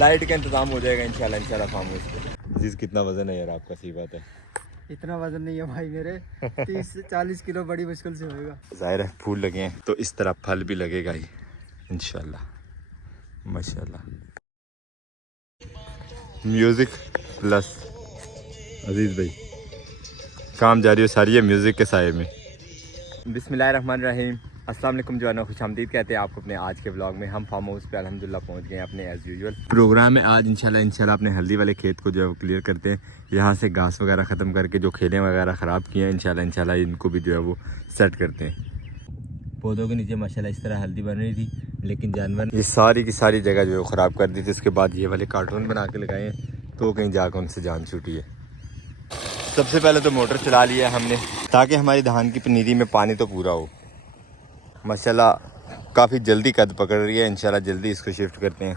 Light का इंतजाम हो जाएगा इंशाल्लाह फार्म हाउस पे। अजीज कितना वजन है यार आपका? सही बात है, इतना वजन नहीं है भाई मेरे 30 से 40 किलो बड़ी मुश्किल से होएगा। जाहिर है फूल लगे हैं तो इस तरह फल भी लगेगा ही इंशाल्लाह माशाल्लाह। म्यूज़िक प्लस अजीज़ भाई काम जारी हो सारी है म्यूज़िक के साए में। बिस्मिल्लाहिर्रहमानिर्रहीम, अस्सलाम वालेकुम जवानों, खुशामदीद कहते हैं आपको अपने आज के व्लॉग में। हम फार्म हाउस पे अल्हम्दुलिल्लाह पहुंच गए हैं अपने एज़ यूजुअल प्रोग्राम में। आज इंशाल्लाह अपने हल्दी वाले खेत को जो है वो क्लियर करते हैं, यहाँ से घास वगैरह ख़त्म करके जो खेलें वगैरह ख़राब किए हैं इंशाल्लाह इनको भी जो है वो सेट करते हैं। पौधों के नीचे माशाल्लाह इस तरह हल्दी बन रही थी, लेकिन जानवर ये सारी की सारी जगह जो है ख़राब कर दी थी। उसके बाद ये वाले कार्टून बना के लगाए हैं तो कहीं जाकर उनसे जान छूटी है। सबसे पहले तो मोटर चला लिया है हमने ताकि हमारी धान की पनीरी में पानी तो पूरा हो। माशाल्लाह काफ़ी जल्दी कद पकड़ रही है, इंशाल्लाह जल्दी इसको शिफ्ट करते हैं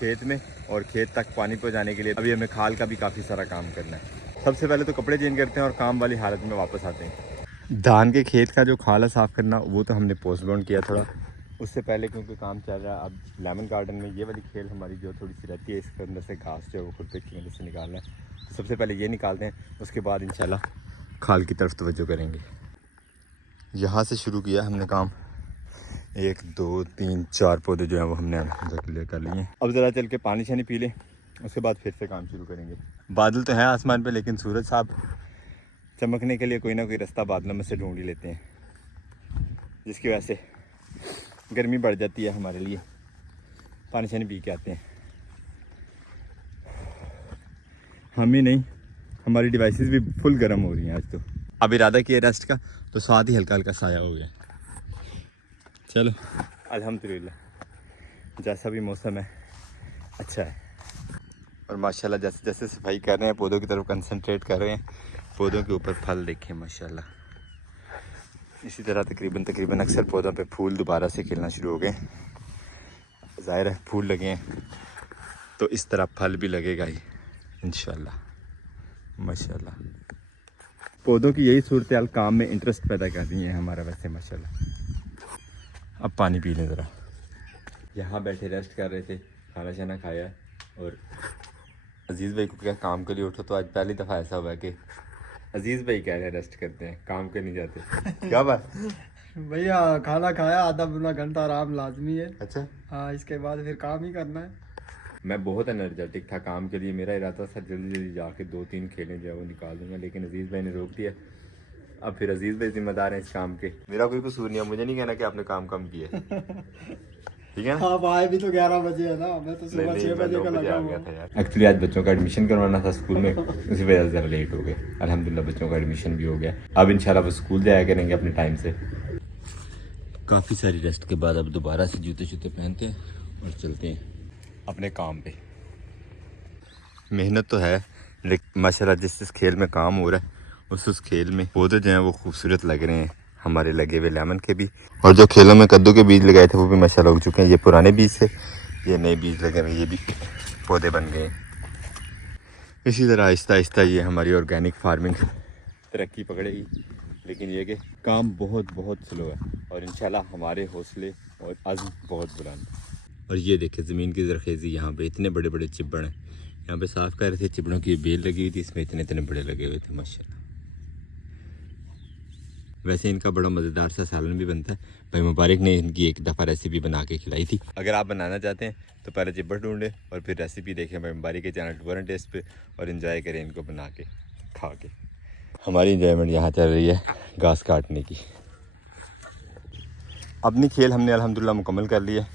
खेत में। और खेत तक पानी पहुंचाने के लिए अभी हमें खाल का भी काफ़ी सारा काम करना है। सबसे पहले तो कपड़े चेंज करते हैं और काम वाली हालत में वापस आते हैं। धान के खेत का जो खाल है साफ़ करना वो तो हमने पोस्टपोन किया थोड़ा, उससे पहले क्योंकि काम चल रहा है। अब लेमन गार्डन में ये वाली खेल हमारी जो थोड़ी सी रहती है, इसके अंदर से घास जो है वो खुरपे की मदद से निकालना है। तो सबसे पहले ये निकालते हैं, उसके बाद इंशाल्लाह खाल की तरफ तवज्जो करेंगे। यहाँ से शुरू किया हमने काम, 1 2 3 4 पौधे जो हैं वो हमने क्लियर कर लिए हैं। अब ज़रा चल के पानी शानी पी लें, उसके बाद फिर से काम शुरू करेंगे। बादल तो हैं आसमान पे, लेकिन सूरज साहब चमकने के लिए कोई ना कोई रास्ता बादलों में से ढूंढ ही लेते हैं, जिसकी वजह से गर्मी बढ़ जाती है हमारे लिए। पानी शानी पी के आते हैं। हम ही नहीं, हमारी डिवाइसेस भी फुल गर्म हो रही हैं आज तो। अब इरादा किया रेस्ट का तो साथ ही हल्का हल्का साया हो गया। चलो अल्हम्दुलिल्लाह जैसा भी मौसम है अच्छा है। और माशाल्लाह जैसे जैसे सफाई कर रहे हैं, पौधों की तरफ कंसंट्रेट कर रहे हैं, पौधों के ऊपर फल देखें माशाल्लाह। इसी तरह तकरीबन अक्सर पौधों पे फूल दोबारा से खिलना शुरू हो गए। ज़ाहिर है फूल लगे हैं तो इस तरह फल भी लगेगा ही इंशाल्लाह माशाल्लाह। पौधों की यही सूरत हाल काम में इंटरेस्ट पैदा कर रही है हमारा वैसे माशाल्लाह। अब पानी पी लें ज़रा। यहाँ बैठे रेस्ट कर रहे थे, खाना शाना खाया। और अजीज़ भाई को क्या काम के लिए उठो, तो आज पहली दफ़ा ऐसा हुआ है कि अजीज़ भाई कह रहे हैं रेस्ट करते हैं, काम के नहीं जाते। क्या बात भैया खाना खाया, आधा पौना घंटा आराम लाजमी है। अच्छा हाँ, इसके बाद फिर काम ही करना है। मैं बहुत एनर्जेटिक था काम के लिए, मेरा इरादा था जल्दी जल्दी जाके 2 3 खेलें जो है वो निकाल दूंगा, लेकिन अजीज़ भाई ने रोक दिया। अब फिर अजीज़ भाई जिम्मेदार हैं इस काम के, मेरा कोई कसूर नहीं है। मुझे नहीं कहना कि आपने काम कम किया ठीक है ना। आप आए भी तो 11 बजे है ना, मैं तो सुबह 6 बजे का लगा हुआ था यार। एक्चुअली आज बच्चों का एडमिशन करवाना था स्कूल में, उसी वजह से ज़रा लेट हो गए। अल्हम्दुलिल्लाह बच्चों का एडमिशन भी हो गया। अब इंशाल्लाह वो स्कूल जाया करेंगे अपने टाइम से। काफ़ी सारी रेस्ट के बाद अब दोबारा से जूते शूते पहनते हैं और चलते हैं अपने काम पे। मेहनत तो है, लेकिन माशाल्लाह जिस खेल में काम हो रहा है उस खेल में पौधे जो हैं वो खूबसूरत लग रहे हैं, हमारे लगे हुए लेमन के भी। और जो खेलों में कद्दू के बीज लगाए थे वो भी माशाल्लाह उग चुके हैं। ये पुराने बीज थे, ये नए बीज लगे हुए, ये भी पौधे बन गए। इसी तरह आहिस्ता आहिस्ता ये हमारी ऑर्गेनिक फार्मिंग तरक्की पकड़ेगी, लेकिन ये कि काम बहुत बहुत स्लो है और इंशाल्लाह हमारे हौसले और अज़्म बहुत बुलंद। और ये देखें ज़मीन की ज़रखेज़ी, यहाँ पे इतने बड़े बड़े चिब्बड़ हैं। यहाँ पे साफ़ कर रहे थे, चिबड़ों की बेल लगी हुई थी, इसमें इतने इतने बड़े लगे हुए थे माशाल्लाह। वैसे इनका बड़ा मज़ेदार सा सालन भी बनता है। भाई मुबारक ने इनकी एक दफ़ा रेसिपी बना के खिलाई थी। अगर आप बनाना चाहते हैं तो पहले चिब्बड़ ढूंढें और फिर रेसिपी देखें भाई मुबारक के चैनल टूर एंड टेस्ट पे, और इन्जॉय करें इनको बना के खा के। हमारी इंजॉयमेंट यहाँ चल रही है घास काटने की। अपनी खेल हमने अल्हम्दुलिल्लाह मुकम्मल कर लिया।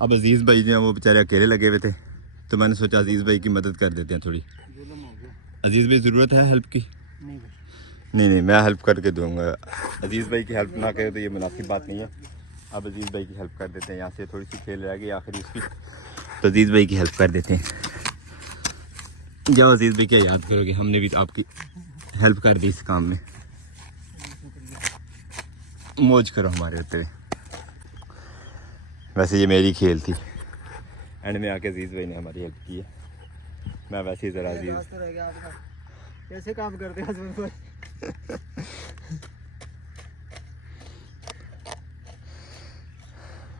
अब अजीज़ भाई जो हैं वो बेचारे अकेले लगे हुए थे, तो मैंने सोचा अजीज़ भाई की मदद कर देते हैं थोड़ी। अजीज़ भाई ज़रूरत है हेल्प की? नहीं मैं हेल्प करके दूंगा। अजीज़ भाई की हेल्प ना करे तो ये मुनासिब बात नहीं है। अब अजीज़ भाई की हेल्प कर देते हैं। यहाँ से थोड़ी सी खेल रह गई आखिरी उसकी, तो अजीज़ भाई की हेल्प कर देते हैं। जाओ अजीज़ भाई, क्या याद करोगे, हमने भी तो आपकी हेल्प कर दी इस काम में। मौज करो हमारे होते। वैसे ये मेरी खेल थी, एंड में आके अजीज़ भाई ने हमारी हेल्प की है। मैं वैसे ही ज़रा अजीज़ कैसे काम करते हैं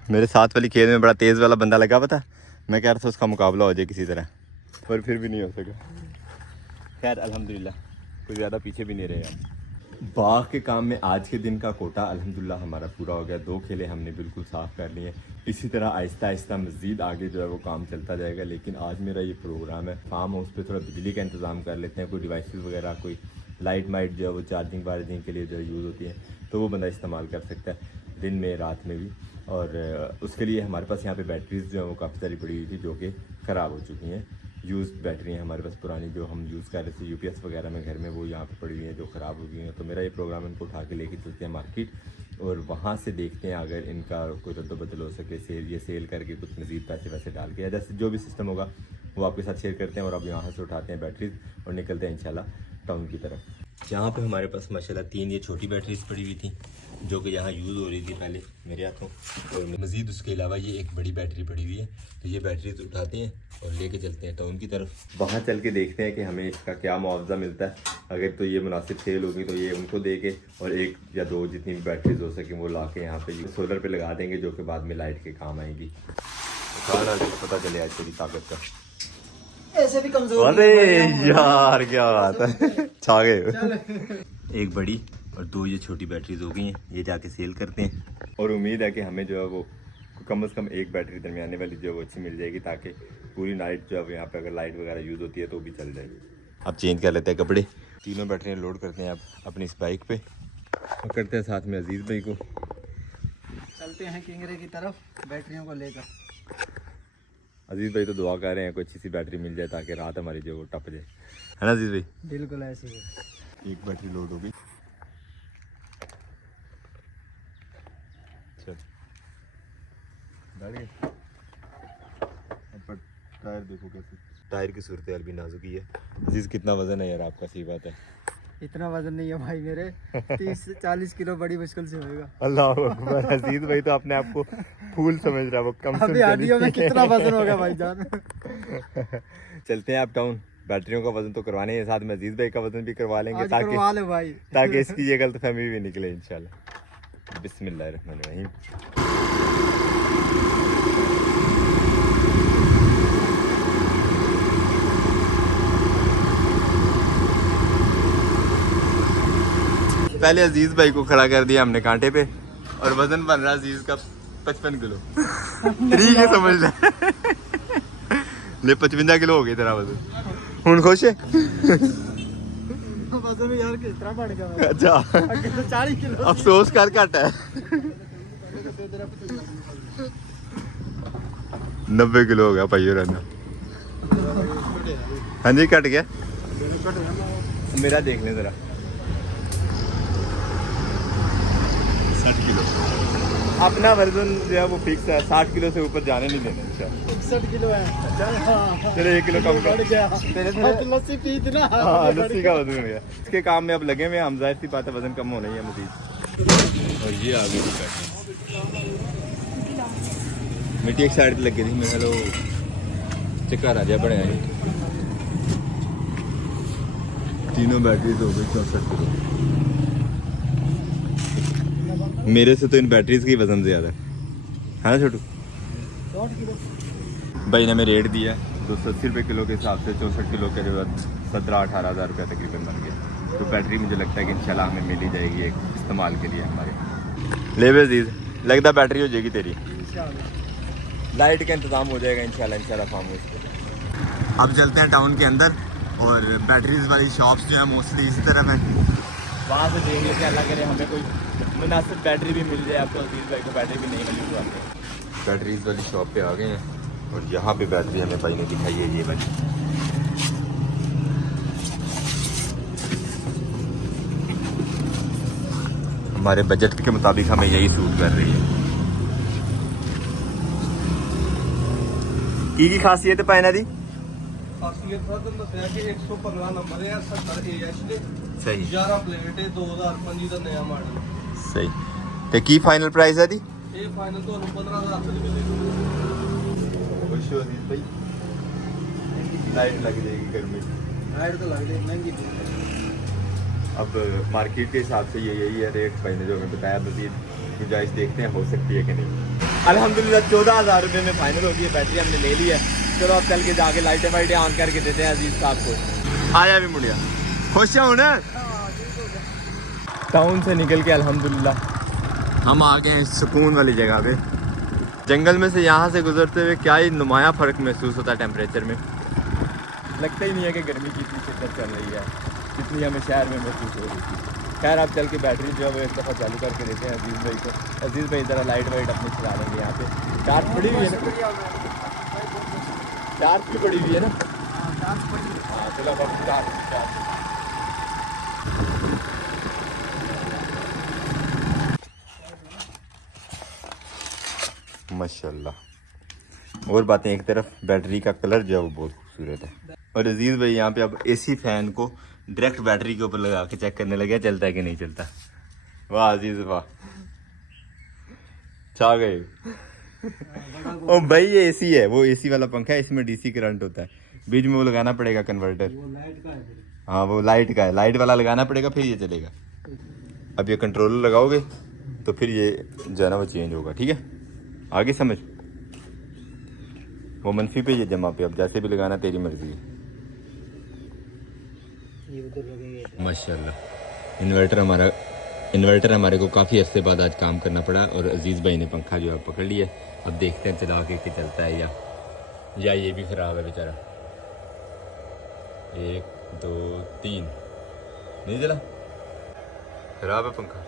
मेरे साथ वाली खेल में बड़ा तेज़ वाला बंदा लगा हुआ था, मैं कह रहा था उसका मुकाबला हो जाए किसी तरह, पर फिर भी नहीं हो सका। खैर अल्हम्दुलिल्लाह कोई ज़्यादा पीछे भी नहीं रहे हम। बाग के काम में आज के दिन का कोटा अल्हम्दुलिल्लाह हमारा पूरा हो गया। 2 खेले हमने बिल्कुल साफ़ कर लिए। इसी तरह आहिस्ता आहिस्ता मज़ीद आगे जो है वो काम चलता जाएगा। लेकिन आज मेरा ये प्रोग्राम है, फार्म हाउस पे थोड़ा बिजली का इंतज़ाम कर लेते हैं। कोई डिवाइसेस वगैरह, कोई लाइट माइट जो है वो चार्जिंग वार्जिंग के लिए जो यूज़ होती है, तो वो बंदा इस्तेमाल कर सकता है दिन में रात में भी। और उसके लिए हमारे पास यहाँ पे बैटरीज जो है वो काफ़ी सारी पड़ी हुई थी जो कि ख़राब हो चुकी हैं। यूज़ बैटरी हैं हमारे पास पुरानी जो हम यूज़ कर रहे थे यूपीएस वगैरह में घर में, वो यहाँ पे पड़ी हुई हैं जो ख़राब हो गई हैं। तो मेरा ये प्रोग्राम इनको उठा के लेके चलते हैं मार्केट और वहाँ से देखते हैं अगर इनका कोई रद्द बदल हो सके, सेल करके कुछ मज़ीद पैसे वैसे डाल के, या जैसे जो भी सिस्टम होगा वो आपके साथ शेयर करते हैं। और अब यहाँ से उठाते हैं बैटरीज और निकलते हैं इंशाल्लाह टाउन की तरफ। यहाँ पे हमारे पास माशाल्लाह 3 ये छोटी बैटरीज पड़ी हुई थी जो कि यहाँ यूज़ हो रही थी पहले मेरे हाथों, और मज़ीद उसके अलावा ये एक बड़ी बैटरी पड़ी हुई है। तो ये बैटरीज उठाते हैं और लेके चलते हैं टाउन की तरफ। वहाँ चल के देखते हैं कि हमें इसका क्या मुआवजा मिलता है। अगर तो ये मुनासिब सेल होगी तो ये उनको दे के, और 1 या 2 जितनी भी बैटरीज हो सके वो ला के यहाँ पे सोलर पे लगा देंगे जो कि बाद में लाइट के काम आएंगी। पता चले आज तेरी ताकत का। ऐसे भी कमजोर। अरे यार क्या बात है, छा गए। एक बड़ी और 2 ये छोटी बैटरीज हो गई हैं, ये जाके सेल करते हैं। और उम्मीद है कि हमें जो है वो कम से कम 1 बैटरी दरमियाने वाली जो है वो अच्छी मिल जाएगी, ताकि पूरी नाइट जो है यहाँ पे अगर लाइट वगैरह यूज़ होती है तो भी चल जाएगी। अब चेंज कर लेते हैं कपड़े, तीनों बैटरियाँ लोड करते हैं अब अपनी इस बाइक पे और करते हैं साथ में अजीज़ भाई को। चलते हैं किंगरे की तरफ बैटरियों को लेकर। अजीज़ भाई तो दुआ कर रहे हैं कोई अच्छी सी बैटरी मिल जाए ताकि रात हमारी जो वो टप जाए, है ना अजीज़ भाई? बिल्कुल ऐसे ही। 1 बैटरी लोड हो गई। चल बैठ गए। अब टायर देखो कैसे, टायर की सूरत हाल भी नाजुक ही है। अजीज़ कितना वजन है यार आपका? सही बात है, इतना वजन नहीं है भाई मेरे, 30 से 40 किलो बड़ी मुश्किल से होएगा। अल्लाह अकबर। अजीज़ भाई तो अपने आप को फूल समझ रहा है, वो कम अभी हड्डियों में कितना वजन होगा भाई जान। चलते हैं आप टाउन, बैटरियों का वजन तो करवाने हैं, साथ में अजीज़ भाई का वजन भी करवा लेंगे ताकि इसकी ये गलतफहमी भी निकले इंशाल्लाह। बिस्मिल्लाहिर्रहमानिर्रहीम। पहले अजीज़ भाई को खड़ा कर दिया हमने कांटे पे और वजन बन रहा अजीज़ का 55 किलो। ठीक है समझ ले। ले 55 किलो हो गई तेरा वजन, हुन खुश है? वजन यार किस तरह बढ़ गया। अच्छा आगे तो 40 किलो। अफसोस कर घट है। 90 किलो हो गया भाई और रहना। हाँ जी घट गया, मेरा देख ले जरा। 60 किलो अपना वजन जो है वो फिक्स है, 60 किलो से ऊपर जाने नहीं देना इंशाल्लाह। 61 किलो है। चलो 1 किलो कम बढ़ गया। लस्सी पी थी ना। हाँ लस्सी का वजन हो गया। इसके काम में अब लगे हुए हम, जाहिर सी बात है वजन कम होना ही है मजीद। और ये आ गई मिट्टी एक साइड लगी थी, मैं लो चक्कर आ जाए बड़े। तीनों बैटरीज हो गई 64 किलो। मेरे से तो इन बैटरीज की वजन ज़्यादा है ना छोटू? 60 किलो भाई ने हमें रेट दिया 280 रुपये किलो के हिसाब से, 64 किलो के जो 17-18 हज़ार रुपये तकरीबन बन गया। तो बैटरी मुझे लगता है कि इंशाल्लाह हमें मिल ही जाएगी एक इस्तेमाल के लिए हमारे। ले अजीज़ लगता बैटरी हो जाएगी तेरी इंशाल्लाह, लाइट का इंतज़ाम हो जाएगा इंशाल्लाह फार्म हाउस पे। अब चलते हैं टाउन के अंदर और बैटरीज वाली शॉप्स जो हैं मोस्टली इसी तरफ हैं, वहाँ से देख लेते हैं अल्लाह करे हमें कोई मुनासिब बैटरी भी मिल जाए। आपको अजीज़ भाई को बैटरी भी नहीं मिली तो आपको बैटरीज वाली शॉप पे आ गए हैं और यहाँ पे बैटरी हमें भाई ने दिखाई है ये वाली। हमारे बजट के मुताबिक हमें यही सूट कर रही है। की खासियत है पैना दी? खासियत 115 नंबर है, 70 AH सही 11 प्लेट है, 2005 ਦਾ नया मॉडल। सही ਤੇ ਕੀ ਫਾਈਨਲ ਪ੍ਰਾਈਸ ਹੈ ਦੀ? ਇਹ ਫਾਈਨਲ ਤੁਹਾਨੂੰ 15000 ਦੇ ਮਿਲੇਗਾ। खुश हो अजीज भाई, लाइट लग जाएगी घर में। लाइट तो लग जाएगी, महंगी। अब मार्केट के हिसाब से ये यही है रेट भाई ने जो हमें बताया, मजीद गुंजाइश देखते हैं हो सकती है कि नहीं। अल्हम्दुलिल्लाह 14,000 रुपये में फाइनल हो गई है, बैटरी हमने ले ली है। चलो अब चल के जाके लाइटें वाइटें ऑन करके देते हैं अजीज साहब को। आया भी मुड़िया खुश है ना। टाउन से निकल के अल्हम्दुलिल्लाह हम आ गए हैं सुकून वाली जगह पे। जंगल में से यहाँ से गुजरते हुए क्या ही नुमाया फ़र्क महसूस होता है टेम्परेचर में। लगता ही नहीं है कि गर्मी की इतनी शिद्दत चल रही है जितनी हमें शहर में महसूस हो रही थी। खैर आप चल के बैटरी जो है एक दफ़ा चालू करके देते हैं अजीज़ भाई को। अजीज़ भाई ज़रा लाइट वाइट अपनी चला लेंगे। यहाँ पे चार्ज पड़ी हुई है ना, चार्ज भी पड़ी हुई है ना। हाँ चलो चार्ज माशाल्लाह। और बातें एक तरफ, बैटरी का कलर जो है वो बहुत खूबसूरत है। और अजीज़ भाई यहाँ पे अब एसी फैन को डायरेक्ट बैटरी के ऊपर लगा के चेक करने लगे चलता है कि नहीं चलता। वाह अजीज़ वाह, छा गए। ओ भाई ये एसी है, वो एसी वाला पंखा है, इसमें डीसी करंट होता है, बीच में वो लगाना पड़ेगा कन्वर्टर। हाँ वो लाइट का है, लाइट वाला लगाना पड़ेगा फिर ये चलेगा। अब ये कंट्रोलर लगाओगे तो फिर ये जो है ना वो चेंज होगा। ठीक है आगे समझ। वो मनफी पे ये जमा पे, अब जैसे भी लगाना तेरी मर्जी है। माशाल्लाह इन्वर्टर हमारे को काफ़ी अरसे बाद आज काम करना पड़ा। और अजीज़ भाई ने पंखा जो है पकड़ लिया। अब देखते हैं चला के चलता है या ये भी ख़राब है बेचारा। 1 2 3 नहीं चला, ख़राब है पंखा।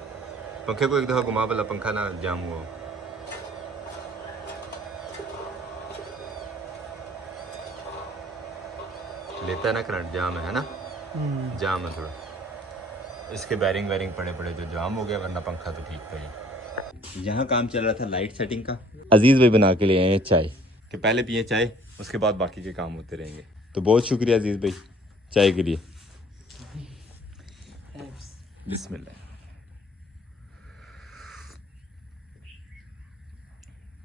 पंखे को एक दफ़ा घुमा वाला पंखा ना जाम हुआ। लेता है ना करंट, जाम है ना, जाम है थोड़ा। इसके बैरिंग वैरिंग पड़े जो जाम हो गया, वरना पंखा तो ठीक था ही। यहाँ काम चल रहा था लाइट सेटिंग का। अजीज़ भाई बना के ले आए हैं चाय, कि पहले पिए चाय उसके बाद बाकी के काम होते रहेंगे। तो बहुत शुक्रिया अजीज़ भाई चाय के लिए। बिस्मिल्लाह।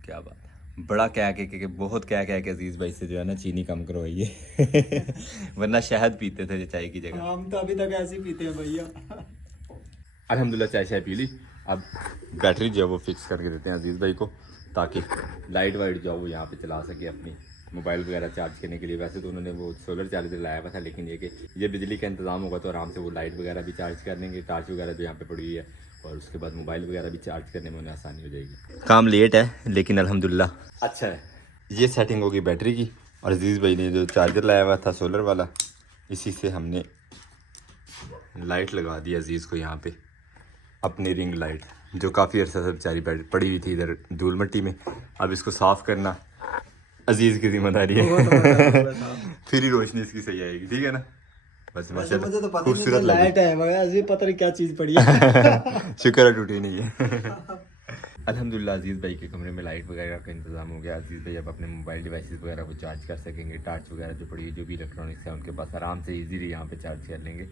क्या बात है, बड़ा क्या के बहुत क्या के अजीज़ भाई से जो है ना चीनी कम करवाइए वरना शहद पीते थे चाय की जगह। हम तो अभी तक ऐसे ही पीते हैं भैया। अल्हम्दुलिल्लाह चाय पी ली। अब बैटरी जो है वो फिक्स करके देते हैं अजीज़ भाई को, ताकि लाइट वाइट जो है वो यहाँ पे चला सके अपनी मोबाइल वगैरह चार्ज करने के लिए। वैसे तो उन्होंने वो सोलर चार्जर लाया हुआ था, लेकिन ये कि ये बिजली का इंतज़ाम होगा तो आराम से वो लाइट वगैरह भी चार्ज कर लेंगे, टार्च वगैरह जो यहाँ पे पड़ी हुई है, और उसके बाद मोबाइल वगैरह भी चार्ज करने में उन्हें आसानी हो जाएगी। काम लेट है लेकिन अल्हम्दुलिल्लाह अच्छा है। ये सेटिंग होगी बैटरी की। और अजीज़ भाई ने जो चार्जर लाया हुआ था सोलर वाला, इसी से हमने लाइट लगा दी अजीज़ को यहाँ पे, अपनी रिंग लाइट जो काफ़ी अर्सा से बेचारी पड़ी हुई थी इधर धूल मिट्टी में। अब इसको साफ़ करना अजीज़ की जिम्मेदारी है फिर ही रोशनी इसकी सही आएगी। ठीक है ना, बस मुझे तो पता खूबसूरत लाइट है मगर अभी पता नहीं क्या चीज़ पड़ी है। शुक्र है टूटी नहीं है। अल्हम्दुलिल्लाह अजीज़ भाई के कमरे में लाइट वगैरह का इंतजाम हो गया। अजीज़ भाई अब अपने मोबाइल डिवाइसेस वगैरह को चार्ज कर सकेंगे, टार्च वगैरह जो पड़ी है जो भी इलेक्ट्रॉनिक्स है उनके पास आराम से इजीली यहाँ पे चार्ज कर लेंगे।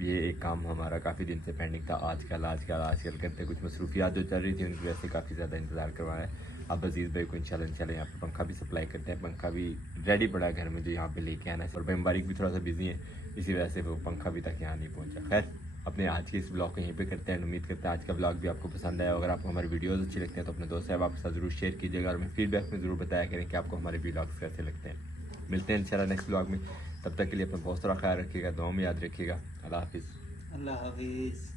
ये एक काम हमारा काफ़ी दिन से पेंडिंग था, आजकल करते कुछ मसरूफियात जो चल रही थी उनकी वजह से काफ़ी ज़्यादा इंतज़ार करवाया है। अब अजीज़ भाई को इंशाल्लाह यहाँ पे पंखा भी सप्लाई करते हैं, पंखा भी रेडी पड़ा है घर में जो यहाँ पे लेके आना है। और भाई मुबारक भी थोड़ा सा बिजी है, इसी वजह से वो पंखा भी तक यहाँ नहीं पहुँचा। खैर अपने आज के इस ब्लॉग को यहीं पे करते हैं। उम्मीद करते हैं आज का ब्लॉग भी आपको पसंद आया। अगर आपको हमारे वीडियोस अच्छे लगते हैं तो अपने दोस्त साहब आपके साथ ज़रूर शेयर कीजिएगा और हमें फीडबैक में ज़रूर बताया करें कि आपको हमारे ब्लॉग्स कैसे लगते हैं। मिलते हैं इंशाल्लाह नेक्स्ट ब्लॉग में, तब तक के लिए अपना बहुत सारा ख्याल रखिएगा, दुआ में याद रखिएगा। अल्लाह हाफिज़। अल्लाह हाफिज़।